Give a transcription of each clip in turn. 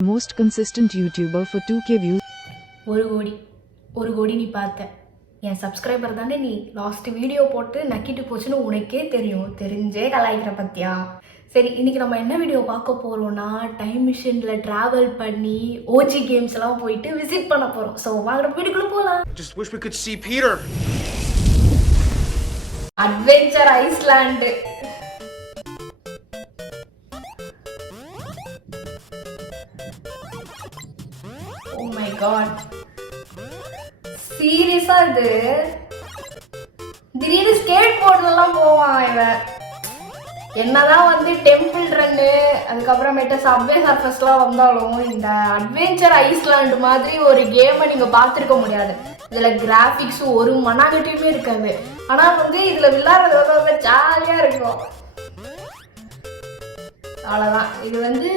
most consistent YouTuber for 2k views. ஒரு கோடி. ஒரு கோடி நீ பார்த்த. என் சப்ஸ்கிரைபர் தானே நீ. லாஸ்ட் வீடியோ போட்டு நக்கிட்டு போச்சுன்னு உனக்கே தெரியும். தெரிஞ்சே கலாய்க்கிற பத்தியா? சரி இன்னைக்கு நம்ம என்ன வீடியோ பார்க்க போறோம்னா டைம் மிஷினில் ட்ராவல் பண்ணி ஓஜி கேம்ஸ் எல்லாம் போயிட்டு விசிட் பண்ண போறோம். ஸோ வாங்குற வீட்டுக்குள்ள போகலாம் Just wish we could see Peter. Adventure island god சீரியஸா இது? திடீர்னு ஸ்கேட் போர்ட்லலாம் போவான் இவன். என்னதான் வந்து டெம்பிள் ரன்னு அதுக்கப்புறமேட்டு சப்வே சர்ஃபஸ்லாம் வந்தாலும் இந்த அட்வென்ச்சர் ஐஸ்லாண்ட் மாதிரி ஒரு கேமை நீங்கள் பார்த்துருக்க முடியாது. இதில் கிராஃபிக்ஸ் ஒரு மனாகட்டியுமே இருக்காது. ஆனால் வந்து இதில் விளையாடுறது வந்து ரொம்ப ஜாலியாக இருக்கும். அவ்வளோதான் இது வந்து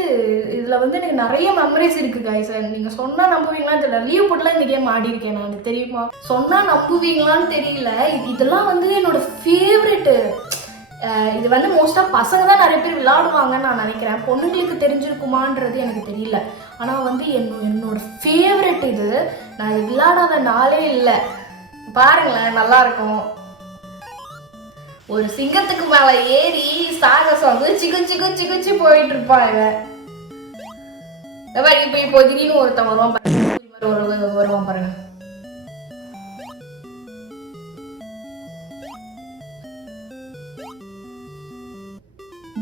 இதில் வந்து எனக்கு நிறைய மெமரிஸ் இருக்குது guys. நீங்கள் சொன்னால் நம்புவீங்களான்னு தெரியல. லீவ் போட்டுலாம் இந்த கேம் ஆடி இருக்கேன் நான். தெரியுமா? சொன்னால் நம்புவீங்களான்னு தெரியல. இதெல்லாம் வந்து என்னோட ஃபேவரெட்டு இது வந்து மோஸ்ட்டாக பசங்க தான் நிறைய பேர் விளாடுவாங்கன்னு நான் நினைக்கிறேன். பொண்ணுங்களுக்கு தெரிஞ்சிருக்குமான்றது எனக்கு தெரியல. ஆனால் வந்து என்னோ என்னோடய ஃபேவரெட் இது நான் இது விளாடாத நாளே இல்லை. பாருங்களேன் நல்லா இருக்கும். ஒரு சிங்கத்துக்கு மேல ஏறி சாகசம் வந்து சிக்கு சிக்கு குச்சி போயிட்டு இருப்பாங்க. இந்த மாதிரி இப்போ திடீர்னு ஒருத்தன் வருவான் பாருங்க வருவான் பாருங்க.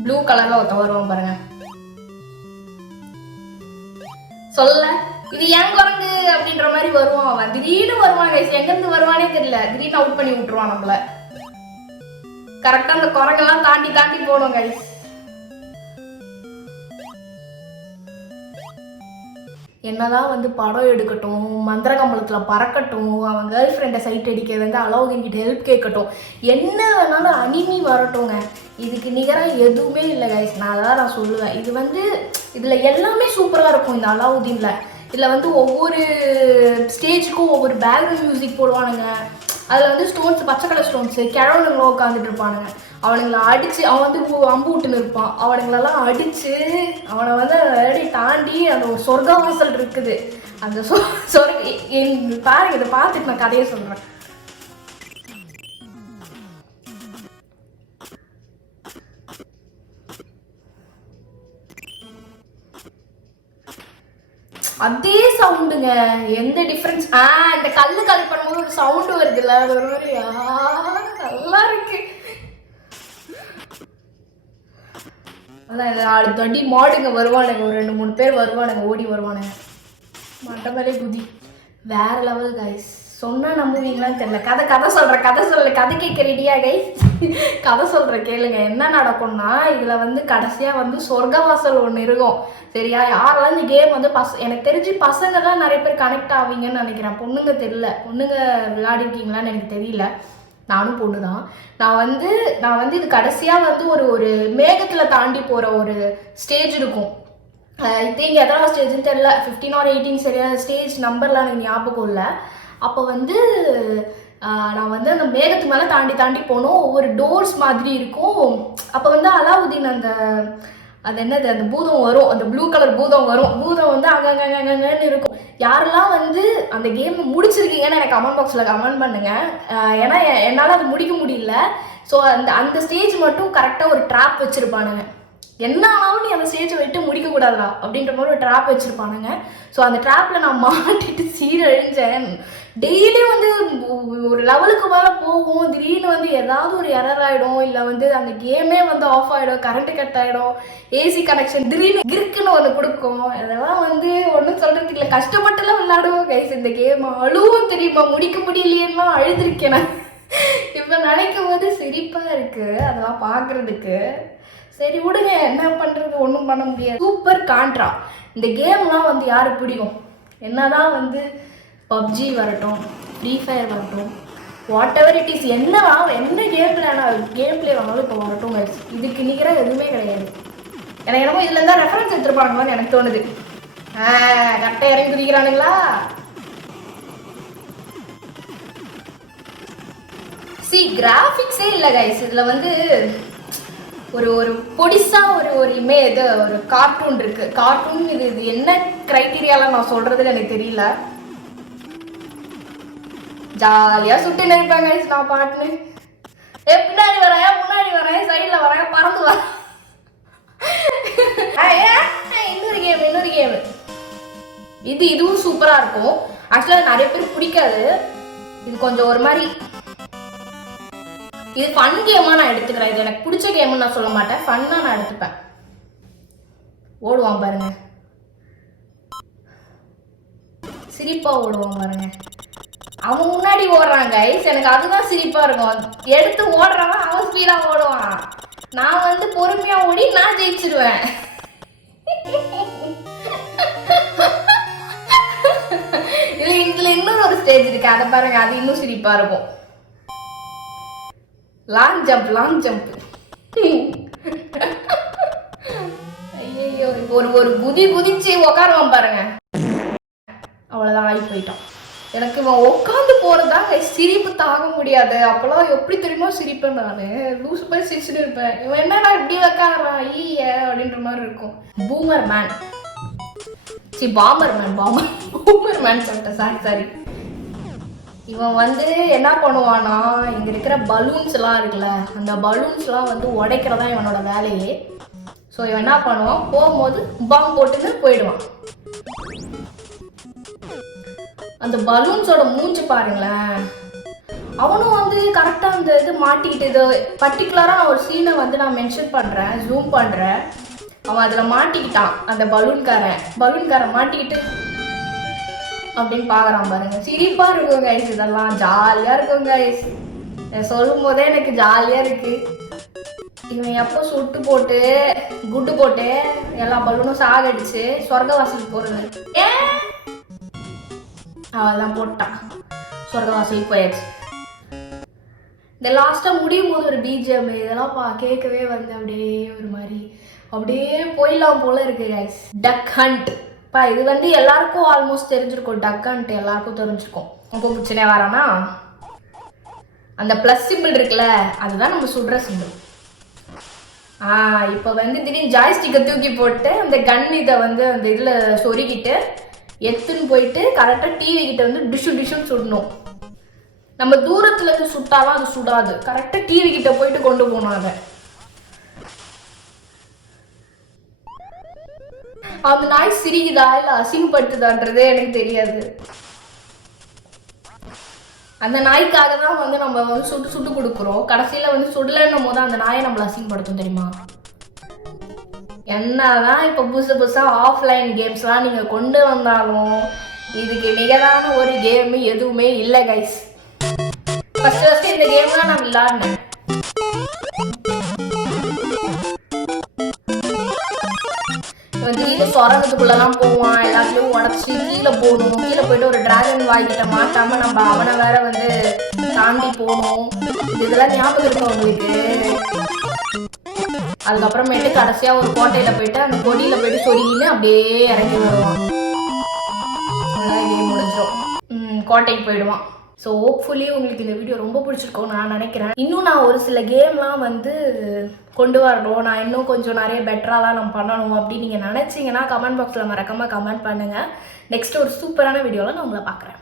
ப்ளூ கலர்ல ஒருத்தன் வருவான் பாருங்க. சொல்ல இது ஏன் குரங்கு அப்படின்ற மாதிரி வருவான் அவன். திடீர்னு வருவான் எங்க இருந்து வருவானே தெரியல. திடீர்னு அவுட் பண்ணி விட்டுருவான் நம்மள. கரெக்டா அந்த குரங்கெல்லாம் தாண்டி தாண்டி போகணும் கைஸ் என்னதான் வந்து படம் எடுக்கட்டும் மந்திரகம்பளத்தில் பறக்கட்டும் அவன் கேர்ள் ஃப்ரெண்டை சைட் அடிக்கிறது வந்து அலாவுதீன் கிட்ட ஹெல்ப் கேட்கட்டும். என்ன வேணாலும் அனிமி வரட்டுங்க. இதுக்கு நிகராக எதுவுமே இல்லை கைஸ் நான் அதான் நான் சொல்லுவேன். இது வந்து இதில் எல்லாமே சூப்பராக இருக்கும் இந்த அலாவுதீனில். இதில் வந்து ஒவ்வொரு ஸ்டேஜுக்கும் ஒவ்வொரு பேக்ரவுண்ட் மியூசிக் போடுவானுங்க. அதில் வந்து ஸ்டோன்ஸ் பச்சை கலர் ஸ்டோன்ஸு கிழவனுங்களும் உட்காந்துட்டு இருப்பானுங்க. அவனுங்களை அடித்து அவன் வந்து அம்பு விட்டுன்னு இருப்பான். அவனுங்களெல்லாம் அடித்து அவனை வந்து அடி தாண்டி அந்த ஒரு சொர்க்கவாசல் இருக்குது. அந்த சொ சொர்க்க என் பாருங்க இதை பார்த்துட்டு நான் கதையை சொல்கிறேன் அதே சவுண்டுங்க எந்த டிஃப்ரென்ஸ் ஆ இந்த கல்லு கலெக்ட் பண்ணும்போது ஒரு சவுண்டு வருதுல்ல அது ஒரு மாதிரி நல்லா இருக்கு. அதான் இது அடுத்த வண்டி மாடுங்க வருவானுங்க. ஒரு ரெண்டு மூணு பேர் வருவானுங்க ஓடி வருவானுங்க. மட்ட மேலே குதி. வேற லெவல் கைஸ் சொன்னா நம்புவீங்களான்னு தெரியல. கதை கதை சொல்கிறேன் கதை சொல்ல. கதை கேட்க ரெடியா கைஸ் கதை சொல்கிறேன் கேளுங்க. என்ன நடக்கும்னா இதில் வந்து கடைசியாக வந்து சொர்க்கவாசல் ஒன்று இருக்கும். சரியா? யாரெல்லாம் இந்த கேம் வந்து பச எனக்கு தெரிஞ்சு பசங்க தான் நிறைய பேர் கனெக்ட் ஆவீங்கன்னு நினைக்கிறேன். பொண்ணுங்க தெரியல. பொண்ணுங்க விளையாடிருக்கீங்களான்னு எனக்கு தெரியல. நானும் பொண்ணு தான் நான் வந்து நான் வந்து இது கடைசியாக வந்து ஒரு ஒரு மேகத்தில் தாண்டி போகிற ஒரு ஸ்டேஜ் இருக்கும். திங்க் எதனா ஸ்டேஜ்னு தெரியல. ஃபிஃப்டீன் ஆர் எயிட்டீன் சரியான ஸ்டேஜ் நம்பர்லாம் எனக்கு ஞாபகம் இல்லை. அப்போ வந்து நான் வந்து அந்த மேகத்து மேலே தாண்டி தாண்டி போனோம். ஒவ்வொரு டோர்ஸ் மாதிரி இருக்கும். அப்போ வந்து அலாவுதீன் அந்த அது என்னது? அந்த பூதம் வரும். அந்த ப்ளூ கலர் பூதம் வரும். பூதம் வந்து அங்கங்க அங்கங்கன்னு இருக்கும். யாரெல்லாம் வந்து அந்த கேம் முடிச்சிருக்கீங்கன்னு எனக்கு கமெண்ட் பாக்ஸில் கமெண்ட் பண்ணுங்க. ஏன்னா என்னால் அது முடிக்க முடியல. ஸோ அந்த அந்த ஸ்டேஜ் மட்டும் கரெக்டாக ஒரு ட்ராப் வச்சுருப்பானுங்க. என்ன ஆனாலும் நீ அந்த ஸ்டேஜை விட்டு முடிக்க கூடாதா அப்படின்ற மாதிரி ஒரு ட்ராப் வச்சிருப்பானுங்க. ஸோ அந்த ட்ராப்ல நான் மாட்டிட்டு சீரழிஞ்சேன். டெய்லி வந்து ஒரு லெவலுக்கு மேலே போகும். திடீர்னு வந்து ஏதாவது ஒரு எரர் ஆகிடும் இல்லை வந்து அந்த கேமே வந்து ஆஃப் ஆகிடும் கரண்ட் கட் ஆகிடும் ஏசி கனெக்ஷன் திடீர்னு இருக்குன்னு ஒன்று கொடுக்கும். அதெல்லாம் வந்து ஒன்றும் சொல்கிறதுக்கு இல்லை. கஷ்டப்பட்டுலாம் விளாடுவோம் கைஸ் இந்த கேம் அழுவும் தெரியுமா? முடிக்க முடியலையேன்னா அழுதுருக்கேன் நான். இப்போ நினைக்கும் போது சிரிப்பாக இருக்குது அதெல்லாம் பார்க்குறதுக்கு சரி விடுங்க. என்ன பண்ணுறது ஒன்றும் பண்ண முடியாது. சூப்பர் கான்ட்ரா இந்த கேம்லாம் வந்து யாருக்கு பிடிக்கும்? என்னதான் வந்து பப்ஜி வரட்டும் ஃப்ரீ ஃபயர் வரட்டும் வாட் எவர் இட் இஸ் என்னவா என்ன கேம் பிளேனா கேம் பிளே வாங்கலாம் இப்போ வரட்டும் guys. இதுக்கு நிகராக எதுவுமே கிடையாது. எனக்கு என்னமோ இதுல இருந்தால் ரெஃபரன்ஸ் எடுத்துருப்பானுங்கன்னு எனக்கு தோணுது. கரெக்டாக இறங்கி குதிக்கிறானுங்களா? சி கிராஃபிக்ஸே இல்லை கைஸ் இதில் வந்து ஒரு ஒரு பொடிசா ஒரு ஒரு இமே இது ஒரு கார்ட்டூன் இருக்குது கார்ட்டூன் இது இது என்ன க்ரைட்டீரியாலாம் நான் சொல்கிறதுல எனக்கு தெரியல. ஜாலியா சுட்டு நினைப்பாங்க நான் பாட்டுன்னு. ஏ பின்னாடி வரேன் முன்னாடி வரேன் சைடில் வரேன் பறந்து வரேன் ஆ, இன்னொரு கேம் இன்னொரு கேம் இது இதுவும் சூப்பரா இருக்கும். ஆக்சுவலா நிறைய பேர் பிடிக்காது. இது கொஞ்சம் ஒரு மாதிரி இது ஃபன் கேமா நான் எடுத்துக்கிறேன். இது எனக்கு பிடிச்ச கேம்னு நான் சொல்ல மாட்டேன். ஃபன்னா நான் எடுத்துப்பேன். ஓடுவான் பாருங்க. சிரிப்பா ஓடுவான் பாருங்க. அவன் முன்னாடி ஓடுறான் கைஸ் எனக்கு அதுதான் சிரிப்பா இருக்கும். எடுத்து ஓடுறவன் அவன் ஸ்பீடா ஓடுவான். நான் வந்து பொறுமையா ஓடி நான் ஜெயிச்சிருவேன். இல்ல இதுல இன்னொரு ஒரு ஸ்டேஜ் இருக்கு. அதை பாருங்க. அது இன்னும் சிரிப்பா இருக்கும். லாங் ஜம்ப் லாங் ஜம்ப் ஐயோ ஒரு ஒரு குதி குதிச்சு உட்காருவான் பாருங்க. அவ்வளோதான் ஆகி போயிட்டான். எனக்கு இவன் உட்காந்து போகிறதா சிரிப்பு தாங்க முடியாது. அப்போல்லாம் எப்படி தெரியுமோ சிரிப்பேன் நான்? லூசு போய் சிரிச்சுட்டு இருப்பேன். இவன் என்னடா இப்படி உக்காடுறான் ஈய அப்படின்ற மாதிரி இருக்கும். பூமர் மேன் சி பாமர் மேன் பாமர் பூமர் மேன் சொல்லிட்டேன். சாரி சாரி இவன் வந்து என்ன பண்ணுவானா இங்க இருக்கிற பலூன்ஸ் எல்லாம் இருக்குல்ல அந்த பலூன்ஸ்லாம் வந்து உடைக்கிறதா இவனோட வேலையே. ஸோ இவன் என்ன பண்ணுவான்? போகும்போது பாம் போட்டுன்னு போயிடுவான். அந்த பலூன்ஸோட மூஞ்சி பாருங்களேன். அவனும் வந்து கரெக்டாக அந்த இது மாட்டிக்கிட்டு இது பர்டிகுலராக ஒரு சீனை வந்து நான் மென்ஷன் பண்ணுறேன் ஜூம் பண்ணுறேன் அவன் அதில் மாட்டிக்கிட்டான் அந்த பலூன்காரன். பலூன்காரன் மாட்டிக்கிட்டு அப்படின்னு பார்க்குறான் பாருங்க. சிரிப்பாக இருக்கும் கைஸ் இதெல்லாம் ஜாலியாக இருக்கும் கைஸ் சொல்லும் போதே எனக்கு ஜாலியாக இருக்கு. இவன் எப்போ சுட்டு போட்டு குட்டு போட்டு எல்லா பலூனும் சாகடிச்சு சொர்க்கவாசலுக்கு போகிறது ஏன்? அதெல்லாம் போட்டான் சொர்க்கவாசி போயாச்சு இந்த லாஸ்ட்டாக முடியும் போது ஒரு பிஜிஎம் இதெல்லாம் பா கேட்கவே வந்து அப்படியே ஒரு மாதிரி. அப்படியே போயிடலாம் போல இருக்கு கைஸ் டக் ஹண்ட் பா இது வந்து எல்லாருக்கும் ஆல்மோஸ்ட் தெரிஞ்சிருக்கும். டக் ஹண்ட் எல்லாருக்கும் தெரிஞ்சிருக்கும். உங்க பிரச்சனை வரானா? அந்த ப்ளஸ் சிம்பிள் இருக்குல்ல அதுதான் நம்ம சுடுற சிம்பிள் ஆ இப்போ வந்து திடீர்னு ஜாய்ஸ்டிக்கை தூக்கி போட்டு அந்த கன் இதை வந்து அந்த இதில் சொருகிட்டு எடுத்துன்னு போயிட்டு கரெக்டாக டிவி கிட்ட வந்து டிஷ்ஷு டிஷ்ஷுன்னு சுடணும். நம்ம தூரத்துல இருந்து சுட்டாலும் அது சுடாது. கரெக்டாக டிவி கிட்ட போயிட்டு கொண்டு போகணும் அதை. அந்த நாய் சிரிக்குதா இல்லை அசிங்கப்படுத்துதான்றதே எனக்கு தெரியாது. அந்த நாய்க்காக தான் வந்து நம்ம வந்து சுட்டு சுட்டு கொடுக்குறோம். கடைசியில் வந்து சுடலைன்னும் போது அந்த நாயை நம்மளை அசிங்கப்படுத்தும் தெரியுமா? என்னதான் இப்போ புதுசு புதுசாக ஆஃப்லைன் கேம்ஸ்லாம் நீங்கள் கொண்டு வந்தாலும் இதுக்கு நிகரான ஒரு கேம் எதுவுமே இல்லை கைஸ் ஃபர்ஸ்ட் ஃபர்ஸ்ட் இந்த கேம்லாம் நான் விளையாடினேன் இவன் திடீர்னு சொரங்கத்துக்குள்ளலாம் போவான். எல்லாத்தையும் உடச்சி கீழே போகணும் கீழே போயிட்டு ஒரு டிராகன் வாய்க்கிட்ட மாட்டாம நம்ம அவனை வேற வந்து தாண்டி போகணும். இதெல்லாம் ஞாபகம் இருக்கும் உங்களுக்கு? அதுக்கப்புறமேட்டு கடைசியா ஒரு கோட்டையில போயிட்டு அந்த கொடியில போயிட்டு சொருகின்னு அப்படியே இறங்கி வருவான். கேம் முடிஞ்சிடும் கோட்டைக்கு போயிடுவான். ஸோ ஹோப்ஃபுல்லி உங்களுக்கு இந்த வீடியோ ரொம்ப பிடிச்சிருக்கும் நான் நினைக்கிறேன். இன்னும் நான் ஒரு சில கேம்லாம் வந்து கொண்டு வரணும். நான் இன்னும் கொஞ்சம் நிறைய பெட்டராலாம் நம்ம பண்ணணும் அப்படின்னு நீங்கள் நினச்சிங்கன்னா கமெண்ட் பாக்ஸில் மறக்காமல் கமெண்ட் பண்ணுங்கள் நெக்ஸ்ட் ஒரு சூப்பரான வீடியோவில் நான் உங்களை பார்க்குறேன்.